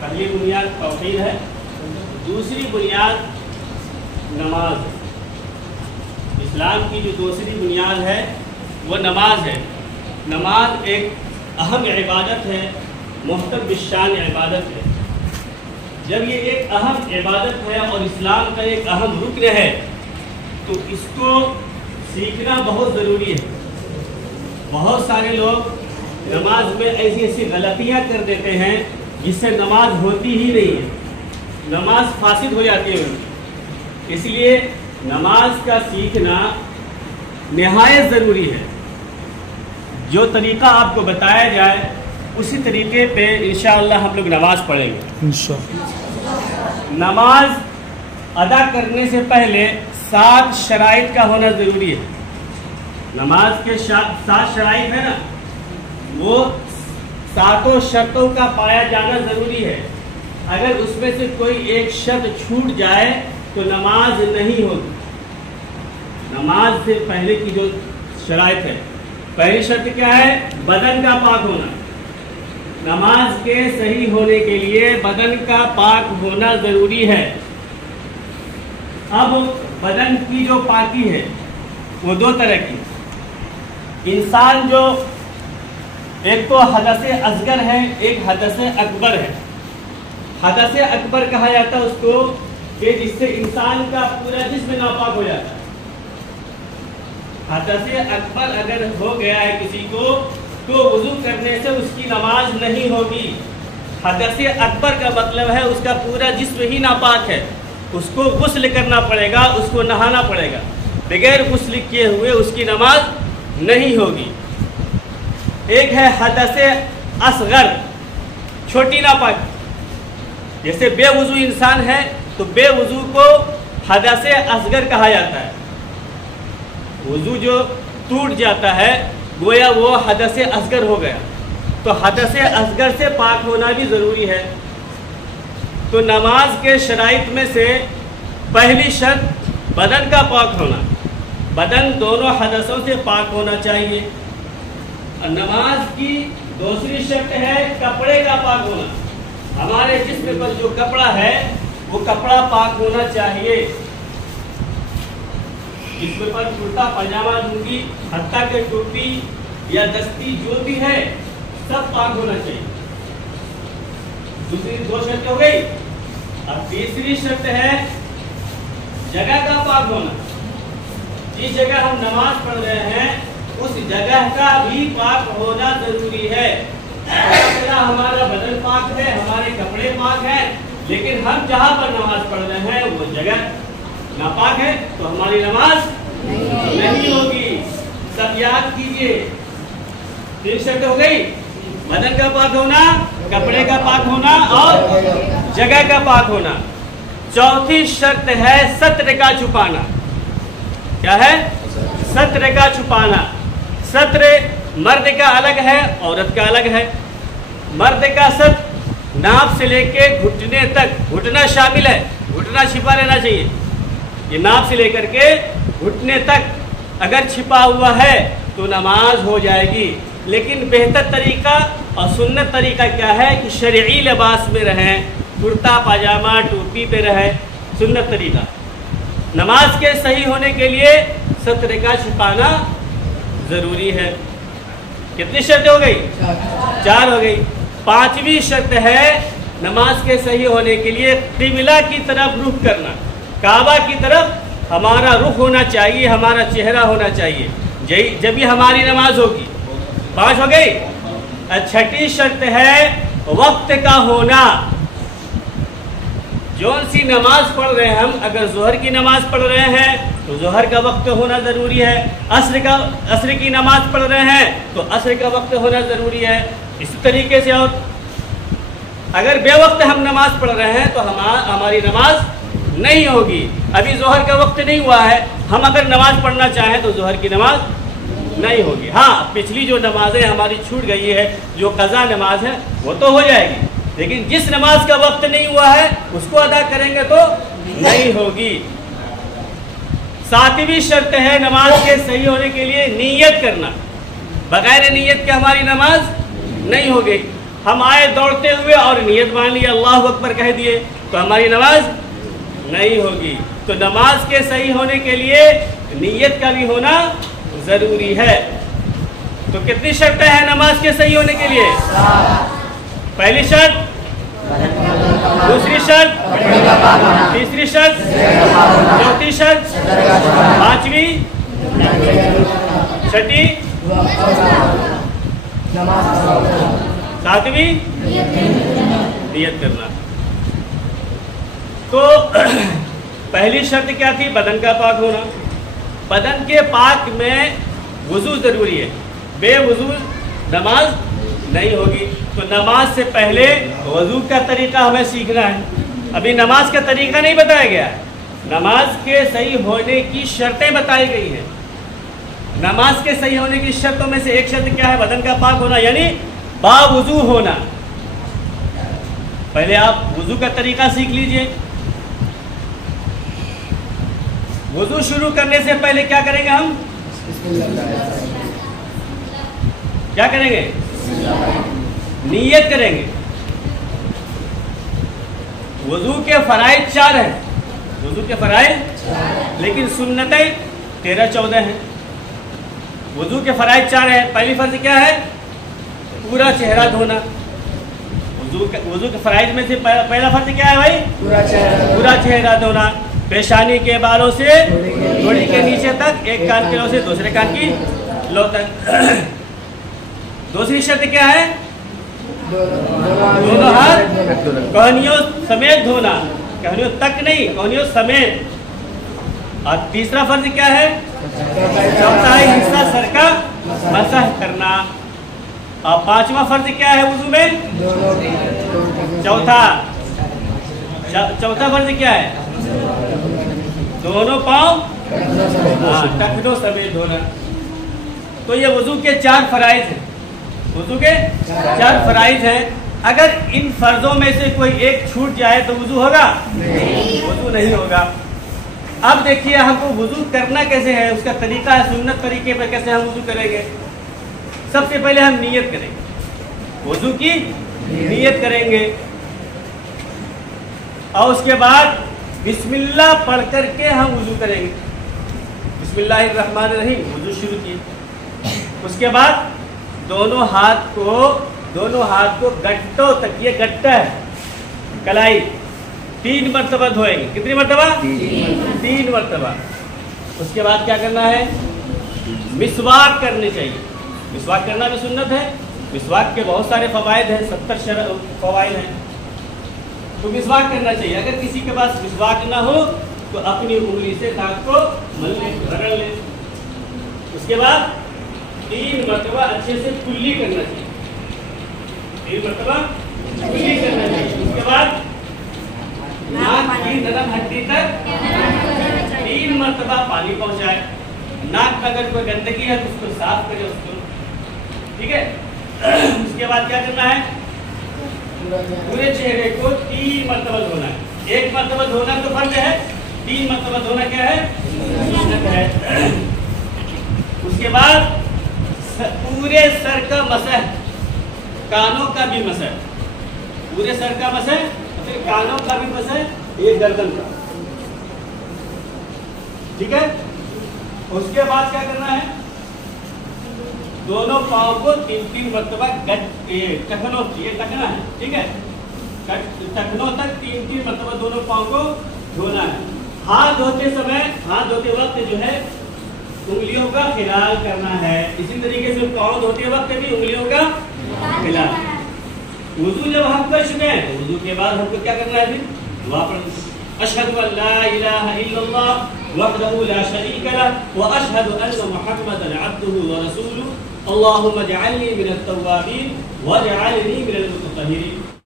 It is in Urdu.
پہلی بنیاد توحید ہے، دوسری بنیاد نماز ہے۔ اسلام کی جو دوسری بنیاد ہے وہ نماز ہے۔ نماز ایک اہم عبادت ہے، محترم بالشان عبادت ہے۔ جب یہ ایک اہم عبادت ہے اور اسلام کا ایک اہم رکن ہے تو اس کو سیکھنا بہت ضروری ہے۔ بہت سارے لوگ نماز میں ایسی ایسی غلطیاں کر دیتے ہیں جس سے نماز ہوتی ہی نہیں ہے، نماز فاسد ہو جاتی ہے۔ اس لیے نماز کا سیکھنا نہایت ضروری ہے۔ جو طریقہ آپ کو بتایا جائے اسی طریقے پہ انشاءاللہ ہم لوگ نماز پڑھیں گے انشاءاللہ۔ نماز ادا کرنے سے پہلے 7 شرائط کا ہونا ضروری ہے۔ نماز کے 7 شرائط ہے نا، وہ 7 شرطوں کا پایا جانا ضروری ہے۔ اگر اس میں سے کوئی ایک شرط چھوٹ جائے تو نماز نہیں ہوگی۔ نماز سے پہلے کی جو شرائط ہے، پہلی شرط کیا ہے؟ بدن کا پاک ہونا۔ نماز کے صحیح ہونے کے لیے بدن کا پاک ہونا ضروری ہے۔ اب بدن کی جو پاکی ہے وہ 2 طرح کی۔ انسان جو ایک تو حدث اصغر ہے، ایک حدث اکبر ہے۔ حدث اکبر کہا جاتا ہے اس کو کہ جس سے انسان کا پورا جسم ناپاک ہو جاتا ہے۔ حدث اکبر اگر ہو گیا ہے کسی کو تو وضو کرنے سے اس کی نماز نہیں ہوگی۔ حدث اکبر کا مطلب ہے اس کا پورا جسم ہی ناپاک ہے، اس کو غسل کرنا پڑے گا، اس کو نہانا پڑے گا۔ بغیر غسل کیے ہوئے اس کی نماز نہیں ہوگی۔ ایک ہے حدث اصغر، چھوٹی ناپاکی۔ جیسے بے وضو انسان ہے تو بے وضو کو حدث اصغر کہا جاتا ہے۔ وضو جو ٹوٹ جاتا ہے گویا وہ حدث اصغر ہو گیا، تو حدث اصغر سے پاک ہونا بھی ضروری ہے۔ تو نماز کے شرائط میں سے پہلی شرط بدن کا پاک ہونا، بدن دونوں حدثوں سے پاک ہونا چاہیے۔ اور نماز کی دوسری شرط ہے کپڑے کا پاک ہونا۔ ہمارے جسم پر جو کپڑا ہے وہ کپڑا پاک ہونا چاہیے۔ جسم پر کرتا پاجامہ لنگی حتیٰ کہ ٹوپی یا دستی جو بھی ہے سب پاک ہونا چاہیے۔ دوسری 2 شرطیں ہو گئی۔ اب تیسری شرط ہے جگہ کا پاک ہونا۔ جس جگہ ہم نماز پڑھ رہے ہیں اس جگہ کا بھی پاک ہونا ضروری ہے۔ ہمارا بدن پاک ہے، ہمارے کپڑے پاک ہیں، لیکن ہم جہاں پر نماز پڑھ رہے ہیں وہ جگہ ناپاک ہے تو ہماری نماز نہیں ہوگی۔ سب یاد کیجئے، 3 شرط ہو گئی، بدن کا پاک ہونا، کپڑے کا پاک ہونا اور جگہ کا پاک ہونا۔ چوتھی شرط ہے ستر کا چھپانا۔ کیا ہے؟ ستر کا چھپانا۔ ستر مرد کا الگ ہے، عورت کا الگ ہے۔ مرد کا ستر ناف سے لے کے گھٹنے تک، گھٹنا شامل ہے، گھٹنا چھپا لینا چاہیے۔ یہ ناف سے لے کر کے گھٹنے تک اگر چھپا ہوا ہے تو نماز ہو جائے گی۔ لیکن بہتر طریقہ اور سنت طریقہ کیا ہے کہ شرعی لباس میں رہیں، کرتا پاجامہ ٹوپی پہ رہیں، سنت طریقہ۔ نماز کے صحیح ہونے کے لیے ستر کا چھپانا ضروری ہے۔ کتنی شرطیں ہو گئی؟ 4 ہو گئی۔ 5ویں شرط ہے نماز کے صحیح ہونے کے لیے قبلہ کی طرف رخ کرنا۔ کعبہ کی طرف ہمارا رخ ہونا چاہیے، ہمارا چہرہ ہونا چاہیے، جب یہ ہماری نماز ہوگی۔ 5 ہو گئی۔ 6ٹھی شرط ہے وقت کا ہونا۔ جون سی نماز پڑھ رہے ہیں ہم، اگر ظہر کی نماز پڑھ رہے ہیں تو ظہر کا وقت ہونا ضروری ہے۔ عصر کی نماز پڑھ رہے ہیں تو عصر کا وقت ہونا ضروری ہے۔ اسی طریقے سے اور اگر بے وقت ہم نماز پڑھ رہے ہیں تو ہماری نماز نہیں ہوگی۔ ابھی ظہر کا وقت نہیں ہوا ہے، ہم اگر نماز پڑھنا چاہیں تو ظہر کی نماز نہیں ہوگی۔ ہاں، پچھلی جو نمازیں ہماری چھوٹ گئی ہے، جو قضا نماز ہے وہ تو ہو جائے گی، لیکن جس نماز کا وقت نہیں ہوا ہے اس کو ادا کریں گے تو نہیں ہوگی۔ 7ویں شرط ہے نماز کے صحیح ہونے کے لیے نیت کرنا۔ بغیر نیت کے ہماری نماز نہیں ہوگی۔ ہم آئے دوڑتے ہوئے اور نیت مان لی اللہ اکبر کہہ دیے تو ہماری نماز نہیں ہوگی. تو نماز کے صحیح ہونے کے لیے نیت کا بھی ہونا ضروری ہے. تو کتنی شرطیں ہیں نماز کے صحیح ہونے کے لیے؟ پہلی شرط، دوسری شرط، تیسری شرط، چوتھی شرط، پانچویں، چھٹی، ساتویں نیت کرنا. تو پہلی شرط کیا تھی؟ بدن کا پاک ہونا. بدن کے پاک میں وضو ضروری ہے، بے وضو نماز نہیں ہوگی. تو نماز سے پہلے وضو کا طریقہ ہمیں سیکھنا ہے. ابھی نماز کا طریقہ نہیں بتایا گیا ہے، نماز کے صحیح ہونے کی شرطیں بتائی گئی ہیں. نماز کے صحیح ہونے کی شرطوں میں سے ایک شرط کیا ہے؟ بدن کا پاک ہونا، یعنی باوضو ہونا. پہلے آپ وضو کا طریقہ سیکھ لیجئے. وضو شروع کرنے سے پہلے کیا کریں گے؟ ہم کیا کریں گے؟ نیت کریں گے. وضو کے فرائض 4 ہیں، وضو کے فرائض، لیکن سنتیں 13-14 ہیں. وضو کے فرائض 4 ہیں. پہلی فرض کیا ہے؟ پورا چہرہ دھونا. وضو کے فرائض میں سے پہلا فرض کیا ہے بھائی؟ پورا چہرہ دھونا. پیشانی کے بالوں سے تھوڑی کے نیچے تک، ایک کان کی لو سے دوسرے کان کی لو تک. دوسری شرط کیا ہے؟ دونوں ہاتھ کہنیوں سمیت دھونا. کہنیوں تک نہیں، کہنیوں سمیت. اور تیسرا فرض کیا ہے؟ چوتھائی حصہ سر کا مسح کرنا. اور پانچواں فرض کیا ہے وضو میں؟ چوتھا فرض کیا ہے؟ دونوں پاؤں ٹخنوں سمیت دھونا. تو یہ وضو کے 4 فرائض ہیں. وضو کے 4 فرائض ہیں. اگر ان فرضوں میں سے کوئی ایک چھوٹ جائے تو وضو ہوگا؟ وضو نہیں ہوگا. اب دیکھیے ہم کو وضو کرنا کیسے ہے، اس کا طریقہ ہے. سنت طریقے پر کیسے ہم وضو کریں گے؟ سب سے پہلے ہم نیت کریں گے، وضو کی نیت کریں گے، اور اس کے بعد بسم اللہ پڑھ کر کے ہم وضو کریں گے. بسم اللہ الرحمن الرحیم وضو شروع کیے. اس کے بعد دونوں ہاتھ کو گٹوں تک، یہ گٹا ہے کلائی، 3 مرتبہ دھوئیں گے. کتنی مرتبہ؟ 3 مرتبہ. اس کے بعد کیا کرنا ہے؟ مسواک کرنی چاہیے. مسواک کرنا بھی سنت ہے. مسواک کے بہت سارے فوائد ہیں، 70 فوائد ہیں. تو مسواک کرنا چاہیے. اگر کسی کے پاس مسواک نہ ہو تو اپنی انگلی سے دانت کو مل لیں، رگڑ لیں. اس کے بعد 3 مرتبہ اچھے سے کلی کرنا چاہیے. 3 مرتبہ کلی کرنا چاہیے. اس کے بعد ناک کی نرم ہڈی تک 3 مرتبہ پانی پہنچائے. ناک میں اگر کوئی گندگی ہے تو اس کو صاف کرے اس کو. ٹھیک ہے. اس کے بعد کیا کرنا ہے؟ پورے چہرے کو 3 مرتبہ دھونا ہے. 1 مرتبہ دھونا تو فرض ہے، 3 مرتبہ دھونا کیا ہے؟ سنت ہے. اس کے بعد پورے سر کا مسح، کانوں کا بھی مسح. پورے سر کا مسح، پھر کانوں کا بھی مسح، یہ گردن کا. ٹھیک ہے. اس کے بعد کیا کرنا ہے؟ دونوں پاؤں کو 3 مرتبہ ٹخنوں، یہ ٹخنا ہے، ٹھیک ہے، ٹخنوں تک 3 مرتبہ دونوں پاؤں کو دھونا ہے. ہاتھ دھوتے وقت جو ہے انگلیوں کا خلال کرنا ہے. اسی طریقے سے پاؤں دھوتے وقت بھی انگلیوں کا خلال. وضو جب ہم کر چکے ہیں تو وضو کے بعد ہم کو کیا کرنا ہے؟ پھر دعا پڑھنا. اشہد ان لا الہ الا اللہ وحدہ لا شریک لہ واشہد ان محمدا عبدہ ورسولہ اللہم اجعلنی من التوابین واجعلنی من المتطہرین.